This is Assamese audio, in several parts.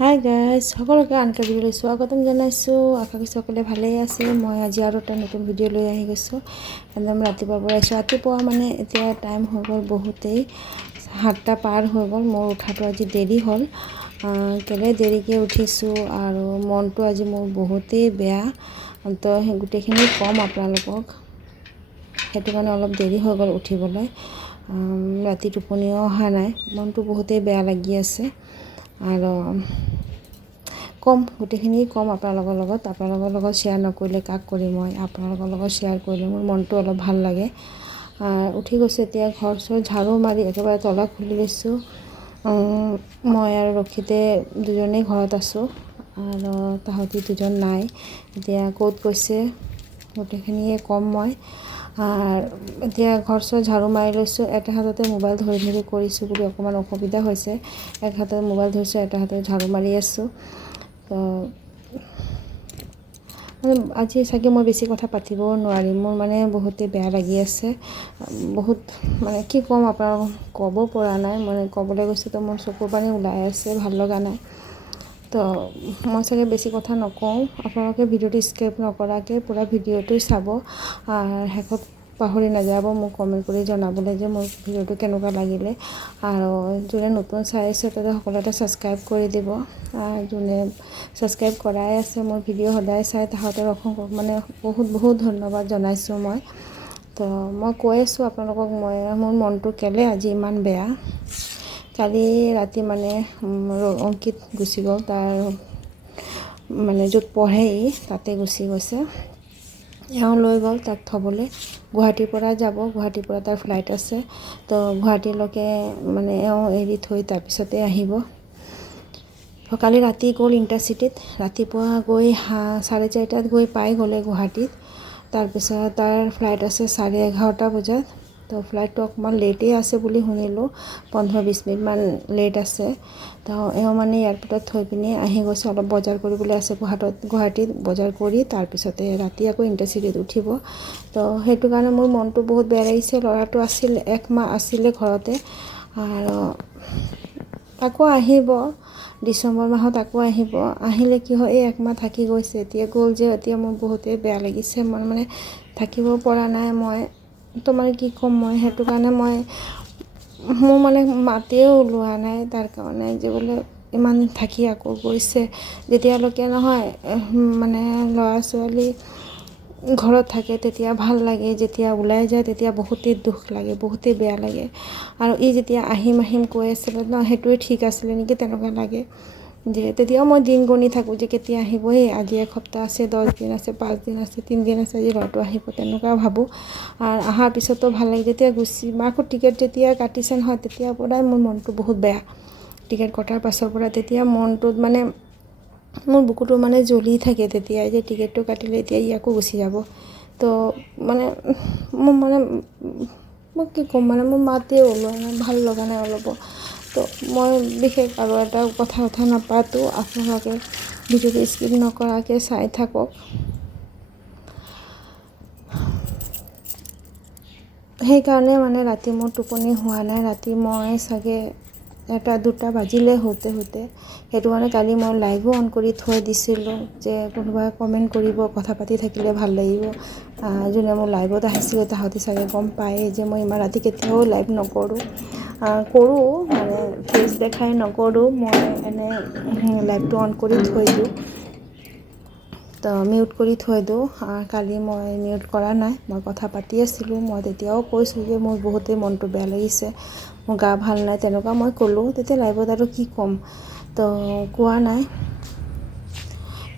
হাই গাইজ, সকলোকে আনকা ভিডিঅ'লৈ স্বাগতম জনাইছোঁ। আশা কৰিছোঁ সকলোৱে ভালেই আছে। মই আজি আৰু এটা নতুন ভিডিঅ' লৈ আহি গৈছোঁ। একদম ৰাতিপুৱাৰ পৰা আহিছোঁ। ৰাতিপুৱা মানে এতিয়া টাইম হৈ গ'ল বহুতেই, 7টা পাৰ হৈ গ'ল। মোৰ উঠাটো আজি দেৰি হ'ল। কেলে দেৰিকৈ উঠিছোঁ আৰু মনটো আজি মোৰ বহুতেই বেয়া। তো সেই গোটেইখিনি ক'ম আপোনালোকক। সেইটো কাৰণে অলপ দেৰি হৈ গ'ল উঠিবলৈ। ৰাতি টোপনিও অহা নাই, মনটো বহুতেই বেয়া লাগি আছে। আৰু গোটেইখিনি ক'ম আপোনালোকৰ লগত শ্বেয়াৰ নকৰিলে কাক কৰিম মই। আপোনালোকৰ লগত শ্বেয়াৰ কৰিলে মোৰ মনটো অলপ ভাল লাগে। উঠি গৈছোঁ এতিয়া, ঘৰ চৰ ঝাৰু মাৰি একেবাৰে তলা খুলি লৈছোঁ। মই আৰু ৰক্ষিতে দুজনেই ঘৰত আছোঁ আৰু তাহাঁতি দুজন নাই। এতিয়া ক'ত গৈছে গোটেইখিনিয়ে ক'ম মই। এতিয়া ঘৰ চৰ ঝাৰু মাৰি লৈছোঁ। এটা হাততে মোবাইল ধৰি কৰিছোঁ বুলি অকণমান অসুবিধা হৈছে। এক হাতে মোবাইল ধৰিছোঁ, এটা হাতে ঝাৰু মাৰি আছোঁ। তো আজি চাগে মই বেছি কথা পাতিবও নোৱাৰিম। মোৰ মানে বহুতেই বেয়া লাগি আছে। বহুত মানে কি ক'ম আপোনালোকক, ক'ব পৰা নাই। মানে ক'বলৈ গৈছোঁ তো মোৰ চকুৰ পানী ওলাই আছে, ভাল লগা নাই। তো মই চাগে বেছি কথা নকওঁ। আপোনালোকে ভিডিঅ'টো স্কিপ নকৰাকৈ পূৰা ভিডিঅ'টো চাব। শেষত পাহৰি নাযাব মোক কমেণ্ট কৰি জনাবলৈ যে মোৰ ভিডিঅ'টো কেনেকুৱা লাগিলে। আৰু যোনে নতুন চাই আছে তাতে সকলোতে ছাবস্ক্ৰাইব কৰি দিব। যোনে ছাবস্ক্ৰাইব কৰাই আছে, মোৰ ভিডিঅ' সদায় চাই, তাহাঁতৰ মানে বহুত ধন্যবাদ জনাইছোঁ মই। তো মই কৈ আছোঁ আপোনালোকক, মোৰ মনটো কেলে আজি ইমান বেয়া। কালি ৰাতি মানে অংকিত গুচি গ'ল, তাৰ মানে য'ত পঢ়ে তাতে গুচি গৈছে। এওঁ লৈ গ'ল তাক থ'বলৈ। গুৱাহাটীৰ পৰা যাব, গুৱাহাটীৰ পৰা তাৰ ফ্লাইট আছে। তো গুৱাহাটীলৈকে মানে এওঁ এৰি থৈ তাৰপিছতে আহিব। কালি ৰাতি গ'ল ইণ্টাৰচিটিত। ৰাতিপুৱা গৈ 4:30টাত গৈ পাই গ'লে গুৱাহাটীত। তাৰপিছত তাৰ ফ্লাইট আছে 11:30 বজাত। তো ফ্লাইটটো অকণমান লেটেই আছে বুলি শুনিলোঁ, 15-20 মিনিটমান লেট আছে। তো এওঁ মানে এয়াৰপৰ্টত থৈ পিনি আহি গৈছে, অলপ বজাৰ কৰিবলৈ আছে গুৱাহাটীত। বজাৰ কৰি তাৰপিছতে ৰাতি আকৌ ইণ্টাৰচিটিত উঠিব। তো সেইটো কাৰণে মোৰ মনটো বহুত বেয়া লাগিছে। ল'ৰাটো 1 মাহ আছিলে ঘৰতে আৰু আকৌ আহিব ডিচেম্বৰ মাহত, আকৌ আহিব। আহিলে কি হয়, এই 1 মাহ থাকি গৈছে, এতিয়া গ'ল যে এতিয়া মোৰ বহুতেই বেয়া লাগিছে। মই মানে থাকিব পৰা নাই। মই তো মানে কি ক'ম মই, সেইটো কাৰণে মোৰ মানে মাতেও ওলোৱা নাই তাৰ কাৰণে, যে বোলে ইমান থাকি আকৌ গৈছে। যেতিয়ালৈকে নহয় মানে ল'ৰা ছোৱালী ঘৰত থাকে তেতিয়া ভাল লাগে, যেতিয়া ওলাই যায় তেতিয়া বহুতেই দুখ লাগে, বহুতেই বেয়া লাগে। আৰু যেতিয়া আহিম কৈ আছিলে ন, সেইটোৱে ঠিক আছিলে নেকি তেনেকুৱা লাগে। যে তেতিয়াও মই দিন গণি থাকোঁ যে কেতিয়া আহিব, আজি 1 সপ্তাহ আছে, 10 দিন আছে, 5 দিন আছে, 3 দিন আছে, আজি ল'ৰাটো আহিব, তেনেকুৱা ভাবোঁ। আৰু অহাৰ পিছতো ভাল লাগে। যেতিয়া আকৌ টিকেট যেতিয়া কাটিছে নহয়, তেতিয়া পৰাই মোৰ মনটো বহুত বেয়া। টিকেট কটাৰ পাছৰ পৰা তেতিয়া মনটোত মানে মোৰ বুকুটো মানে জ্বলি থাকে তেতিয়াই, যে টিকেটটো কাটিলে এতিয়া আকৌ গুচি যাব। তো মানে মই কি ক'ম, মানে মোৰ মাতেই ওলোৱা নাই, ভাল লগা নাই অলপো। তো মই বিশেষ আৰু এটা কথা নাপাতো, আপোনালোকে ভিডিঅ'টো স্কিপ নকৰাকৈ চাই থাকক। সেইকাৰণে মানে ৰাতি মোৰ টোপনি হোৱা নাই। ৰাতি মই চাগে 1-2টা বাজিলে শুতে। সেইটো কাৰণে কালি মই লাইভো অন কৰি থৈ দিছিলোঁ, যে কোনোবাই কমেণ্ট কৰিব, কথা পাতি থাকিলে ভাল লাগিব। যোনে মোৰ লাইভত আহিছিলে তাহাঁতি চাগে গম পায়েই যে মই ইমান ৰাতি কেতিয়াও লাইভ নকৰোঁ। কৰোঁ মানে ফেচ দেখাই নকৰোঁ, মই এনে লাইভটো অন কৰি থৈ দিওঁ। তো মিউট কৰি থৈ দিওঁ। কালি মই মিউট কৰা নাই, মই কথা পাতি আছিলোঁ। মই তেতিয়াও কৈছোঁ যে মোৰ বহুতেই মনটো বেয়া লাগিছে, মোৰ গা ভাল নাই, তেনেকুৱা মই ক'লোঁ। তেতিয়া লাইভত আৰু কি ক'ম, তো কোৱা নাই।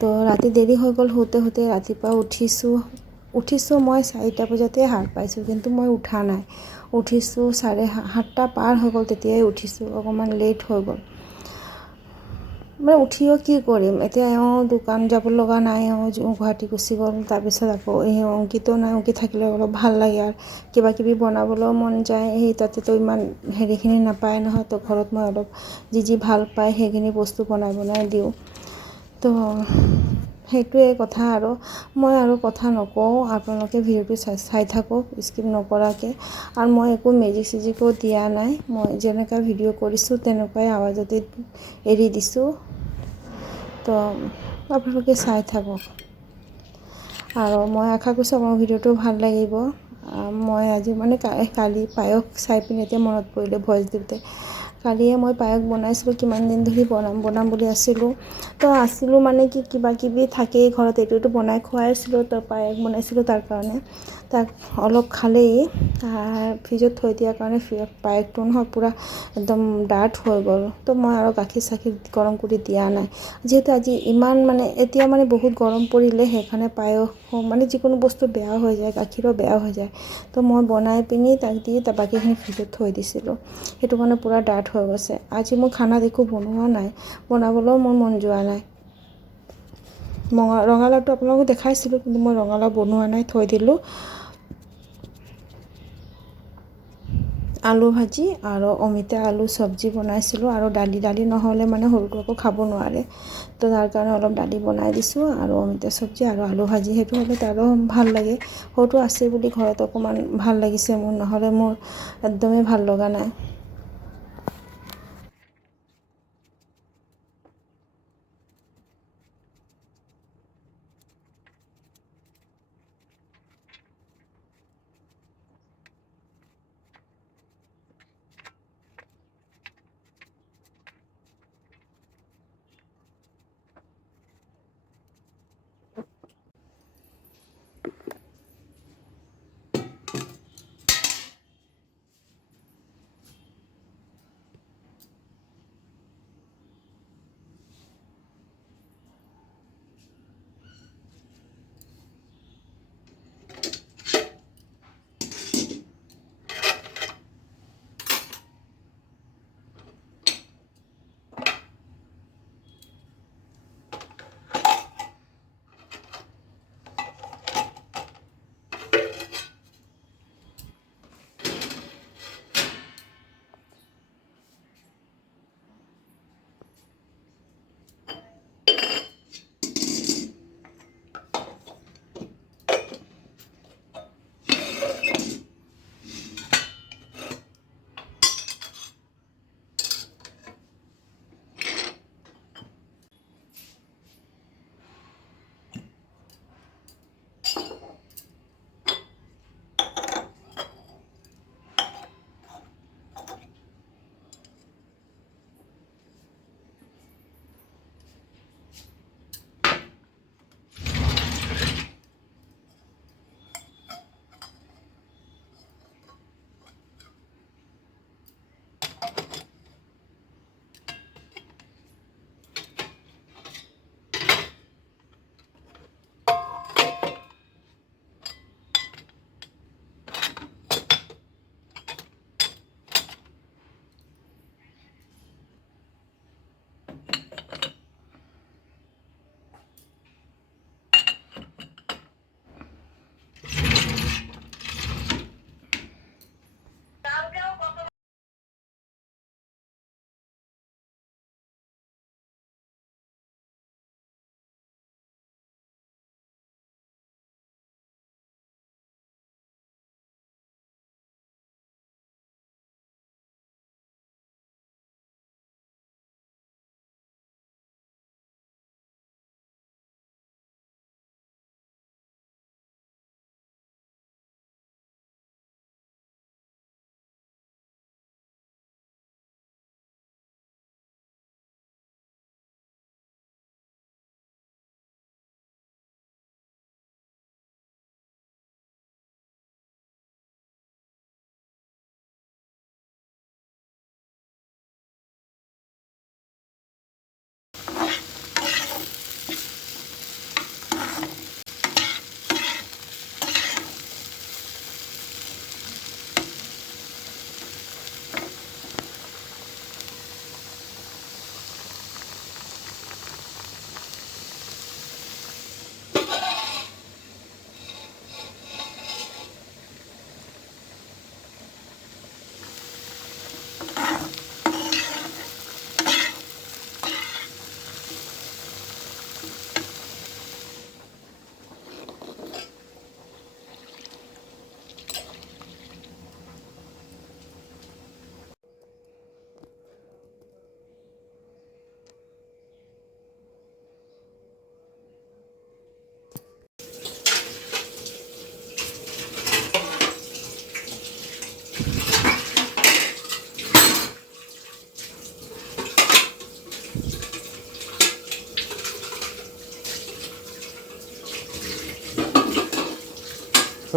তো ৰাতি দেৰি হৈ গ'ল শুতে। ৰাতিপুৱা উঠিছোঁ মই 4টা বজাতে সাৰ পাইছোঁ, কিন্তু মই উঠা নাই। উঠিছোঁ 7:30 পাৰ হৈ গ'ল, তেতিয়াই উঠিছোঁ, অকণমান লেট হৈ গ'ল। মানে উঠিও কি কৰিম এতিয়া, দোকান যাব লগা নাই, গুৱাহাটী গুচি গ'ল। তাৰপিছত আকৌ অংকিতো নাই, অংকিত থাকিলে অলপ ভাল লাগে আৰু কিবা কিবি বনাবলৈও মন যায়। তাতেতো ইমান হেৰিখিনি নাপায় নহয়। তো ঘৰত মই অলপ যি ভাল পায় সেইখিনি বস্তু বনাই দিওঁ। তো সেইটোৱে কথা। আৰু মই আৰু কথা নকওঁ, আপোনালোকে ভিডিঅ'টো চাই থাকক স্কিপ নকৰাকৈ। আৰু মই একো মেজিকো দিয়া নাই, মই যেনেকুৱা ভিডিঅ' কৰিছোঁ তেনেকুৱাই আৱাজতে এৰি দিছোঁ। তো আপোনালোকে চাই থাকক আৰু মই আশা কৰিছোঁ আপোনাৰ ভিডিঅ'টো ভাল লাগিব। মই আজি মানে কালি পায়স চাই পিনে এতিয়া মনত পৰিলে ভইচ দিওঁতে, কালিয়ে মই পায়স বনাইছিলোঁ, কিমান দিন ধৰি বনাম বুলি আছিলোঁ। তো মানে কি কিবা কিবি থাকেই ঘৰত, এইটো বনাই খুৱাইছিলোঁ। তো পায়স বনাইছিলোঁ তাৰ কাৰণে, তাক অলপ খালেই ফ্ৰিজত থৈ দিয়াৰ কাৰণে পায়সটো নহয় পূৰা একদম ডাঠ হৈ গ'ল। তো মই আৰু গাখীৰ চাখীৰ গৰম কৰি দিয়া নাই, যিহেতু আজি ইমান মানে এতিয়া মানে বহুত গৰম পৰিলে, সেইকাৰণে পায়স মানে যিকোনো বস্তু বেয়া হৈ যায়, গাখীৰো বেয়া হৈ যায়। তো মই বনাই পিনি তাক দি বাকীখিনি ফ্ৰিজত থৈ দিছিলোঁ, সেইটো কাৰণে পূৰা ডাঠ হৈ গৈছে। আজি মই খানাত একো বনোৱা নাই, বনাবলৈও মোৰ মন যোৱা নাই। ৰঙালাওটো আপোনালোকক দেখাইছিলোঁ, কিন্তু মই ৰঙালাও বনোৱা নাই, থৈ দিলোঁ। আলু ভাজি আৰু অমিতা আলু চব্জি বনাইছিলোঁ, আৰু দালি নহ'লে মানে সৰুটো আকৌ খাব নোৱাৰে। তো তাৰ কাৰণে অলপ দালি বনাই দিছোঁ, আৰু অমিতা চব্জি আৰু আলু ভাজি, সেইটো হ'লে তাৰো ভাল লাগে। সৰুটো আছে বুলি ঘৰত অকণমান ভাল লাগিছে মোৰ, নহ'লে মোৰ একদমেই ভাল লগা নাই।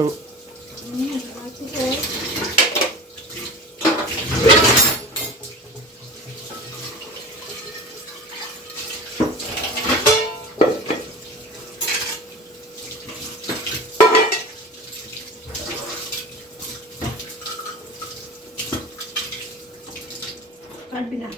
আৰু কাটবি না।